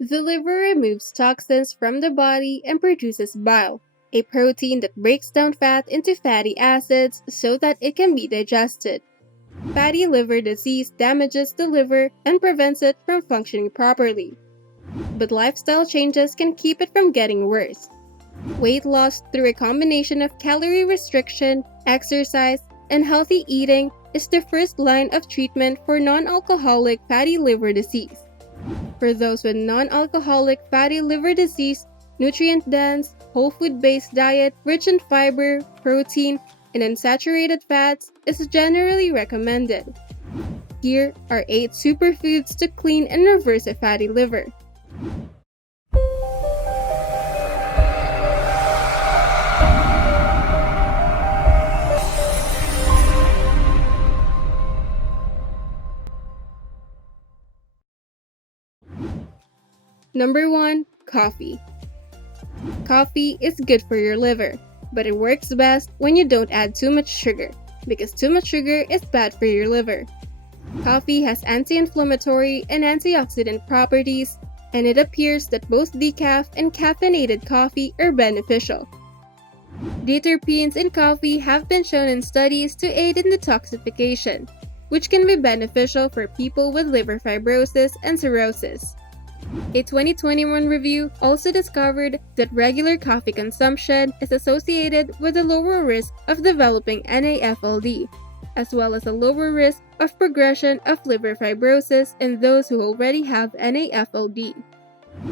The liver removes toxins from the body and produces bile, a protein that breaks down fat into fatty acids so that it can be digested. Fatty liver disease damages the liver and prevents it from functioning properly. But lifestyle changes can keep it from getting worse. Weight loss through a combination of calorie restriction, exercise, and healthy eating is the first line of treatment for non-alcoholic fatty liver disease. For those with non-alcoholic fatty liver disease, nutrient-dense, whole food-based diet rich in fiber, protein, and unsaturated fats is generally recommended. Here are 8 superfoods to clean and reverse a fatty liver. Number 1. Coffee. Coffee is good for your liver, but it works best when you don't add too much sugar, because too much sugar is bad for your liver. Coffee has anti-inflammatory and antioxidant properties, and it appears that both decaf and caffeinated coffee are beneficial. Terpenes in coffee have been shown in studies to aid in detoxification, which can be beneficial for people with liver fibrosis and cirrhosis. A 2021 review also discovered that regular coffee consumption is associated with a lower risk of developing NAFLD, as well as a lower risk of progression of liver fibrosis in those who already have NAFLD.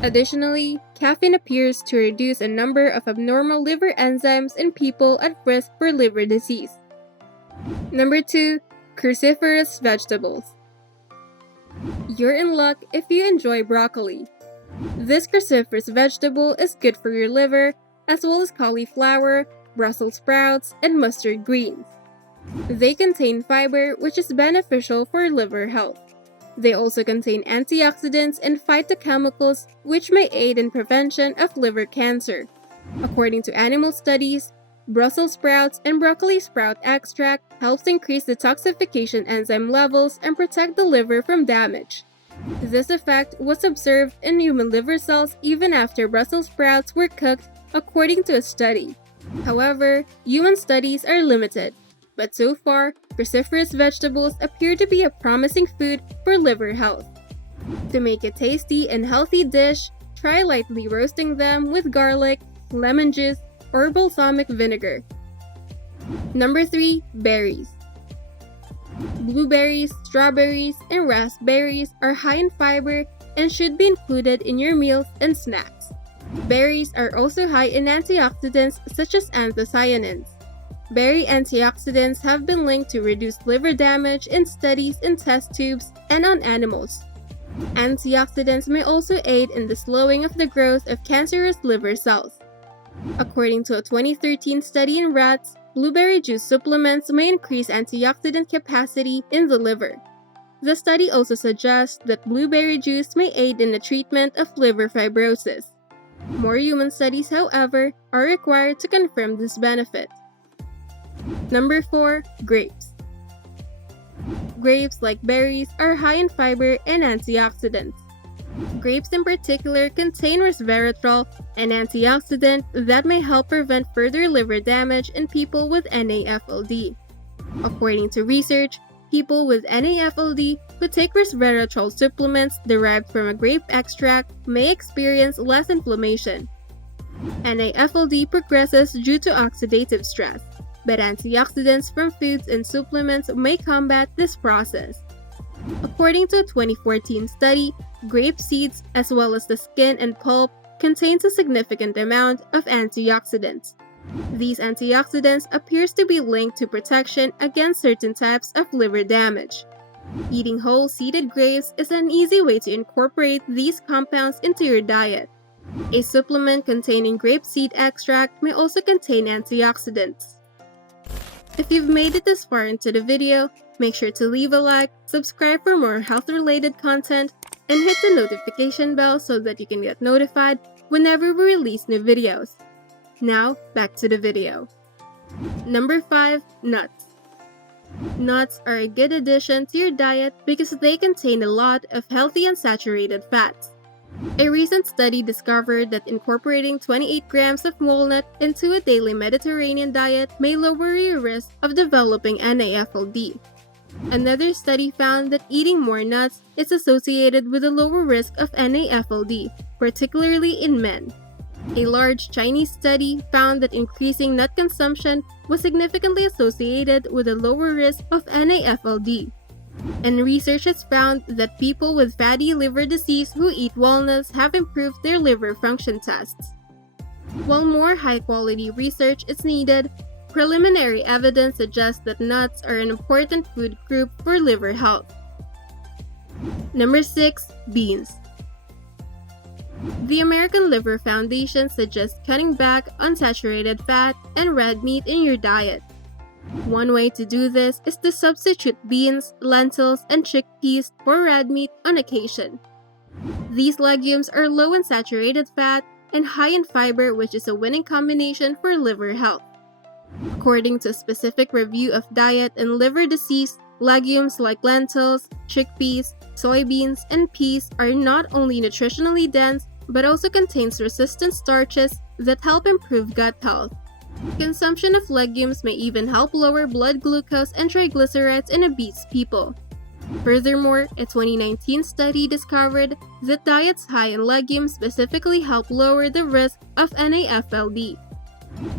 Additionally, caffeine appears to reduce a number of abnormal liver enzymes in people at risk for liver disease. Number 2. Cruciferous Vegetables. You're in luck if you enjoy broccoli. This cruciferous vegetable is good for your liver, as well as cauliflower, Brussels sprouts, and mustard greens. They contain fiber, which is beneficial for liver health. They also contain antioxidants and phytochemicals, which may aid in prevention of liver cancer. According to animal studies, Brussels sprouts and broccoli sprout extract helps increase detoxification enzyme levels and protect the liver from damage. This effect was observed in human liver cells even after Brussels sprouts were cooked, according to a study. However, human studies are limited, but so far, cruciferous vegetables appear to be a promising food for liver health. To make a tasty and healthy dish, try lightly roasting them with garlic, lemon juice, or balsamic vinegar. Number 3. Berries. Blueberries, strawberries, and raspberries are high in fiber and should be included in your meals and snacks. Berries are also high in antioxidants such as anthocyanins. Berry antioxidants have been linked to reduced liver damage in studies in test tubes and on animals. Antioxidants may also aid in the slowing of the growth of cancerous liver cells. According to a 2013 study in rats, blueberry juice supplements may increase antioxidant capacity in the liver. The study also suggests that blueberry juice may aid in the treatment of liver fibrosis. More human studies, however, are required to confirm this benefit. Number 4. Grapes. Grapes, like berries, are high in fiber and antioxidants. Grapes in particular contain resveratrol, an antioxidant that may help prevent further liver damage in people with NAFLD. According to research, people with NAFLD who take resveratrol supplements derived from a grape extract may experience less inflammation. NAFLD progresses due to oxidative stress, but antioxidants from foods and supplements may combat this process. According to a 2014 study, grape seeds, as well as the skin and pulp, contains a significant amount of antioxidants. These antioxidants appears to be linked to protection against certain types of liver damage. Eating whole seeded grapes is an easy way to incorporate these compounds into your diet. A supplement containing grape seed extract may also contain antioxidants. If you've made it this far into the video, make sure to leave a like, subscribe for more health-related content, and hit the notification bell so that you can get notified whenever we release new videos. Now, back to the video. Number 5. Nuts. Nuts are a good addition to your diet because they contain a lot of healthy unsaturated fats. A recent study discovered that incorporating 28 grams of walnut into a daily Mediterranean diet may lower your risk of developing NAFLD. Another study found that eating more nuts is associated with a lower risk of NAFLD, particularly in men. A large Chinese study found that increasing nut consumption was significantly associated with a lower risk of NAFLD. And research has found that people with fatty liver disease who eat walnuts have improved their liver function tests. While more high-quality research is needed, preliminary evidence suggests that nuts are an important food group for liver health. Number 6. Beans. The American Liver Foundation suggests cutting back on saturated fat and red meat in your diet. One way to do this is to substitute beans, lentils, and chickpeas for red meat on occasion. These legumes are low in saturated fat and high in fiber, which is a winning combination for liver health. According to a specific review of diet and liver disease, legumes like lentils, chickpeas, soybeans, and peas are not only nutritionally dense but also contains resistant starches that help improve gut health. Consumption of legumes may even help lower blood glucose and triglycerides in obese people. Furthermore, a 2019 study discovered that diets high in legumes specifically help lower the risk of NAFLD.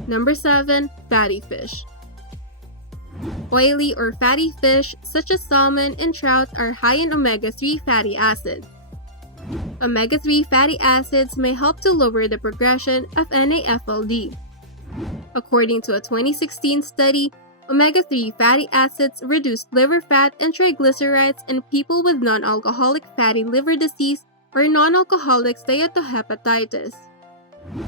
Number 7. Fatty fish. Oily or fatty fish such as salmon and trout are high in omega-3 fatty acids. Omega-3 fatty acids may help to lower the progression of NAFLD. According to a 2016 study, omega-3 fatty acids reduced liver fat and triglycerides in people with non-alcoholic fatty liver disease or non-alcoholic steatohepatitis.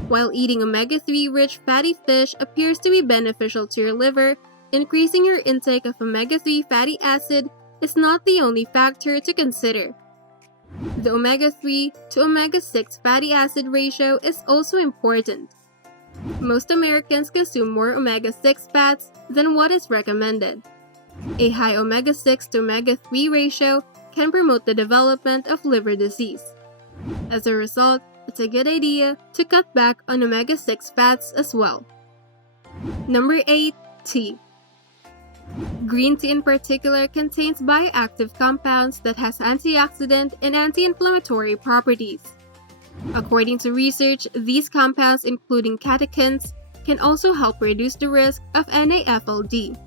While eating omega-3 rich fatty fish appears to be beneficial to your liver, increasing your intake of omega-3 fatty acid is not the only factor to consider. The omega-3 to omega-6 fatty acid ratio is also important. Most Americans consume more omega-6 fats than what is recommended. A high omega-6 to omega-3 ratio can promote the development of liver disease. As a result, it's a good idea to cut back on omega-6 fats as well. Number 8. Tea. Green tea in particular contains bioactive compounds that has antioxidant and anti-inflammatory properties. According to research, these compounds, including catechins, can also help reduce the risk of NAFLD.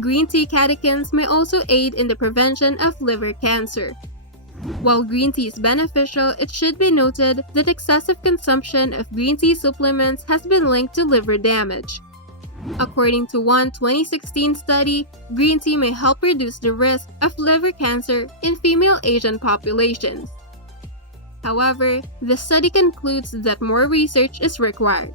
Green tea catechins may also aid in the prevention of liver cancer. While green tea is beneficial, it should be noted that excessive consumption of green tea supplements has been linked to liver damage. According to one 2016 study, green tea may help reduce the risk of liver cancer in female Asian populations. However, the study concludes that more research is required.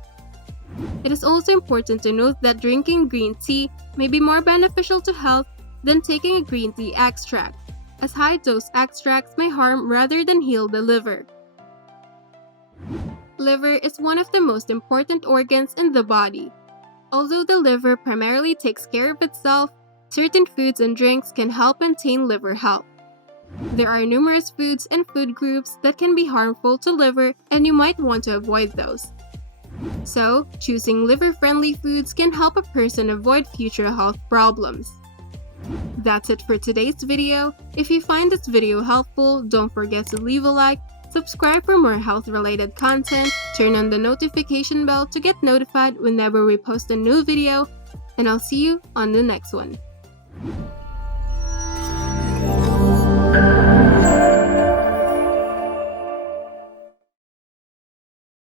It is also important to note that drinking green tea may be more beneficial to health than taking a green tea extract, as high-dose extracts may harm rather than heal the liver. Liver is one of the most important organs in the body. Although the liver primarily takes care of itself, certain foods and drinks can help maintain liver health. There are numerous foods and food groups that can be harmful to liver, and you might want to avoid those. So, choosing liver-friendly foods can help a person avoid future health problems. That's it for today's video. If you find this video helpful, don't forget to leave a like, subscribe for more health-related content, turn on the notification bell to get notified whenever we post a new video, and I'll see you on the next one.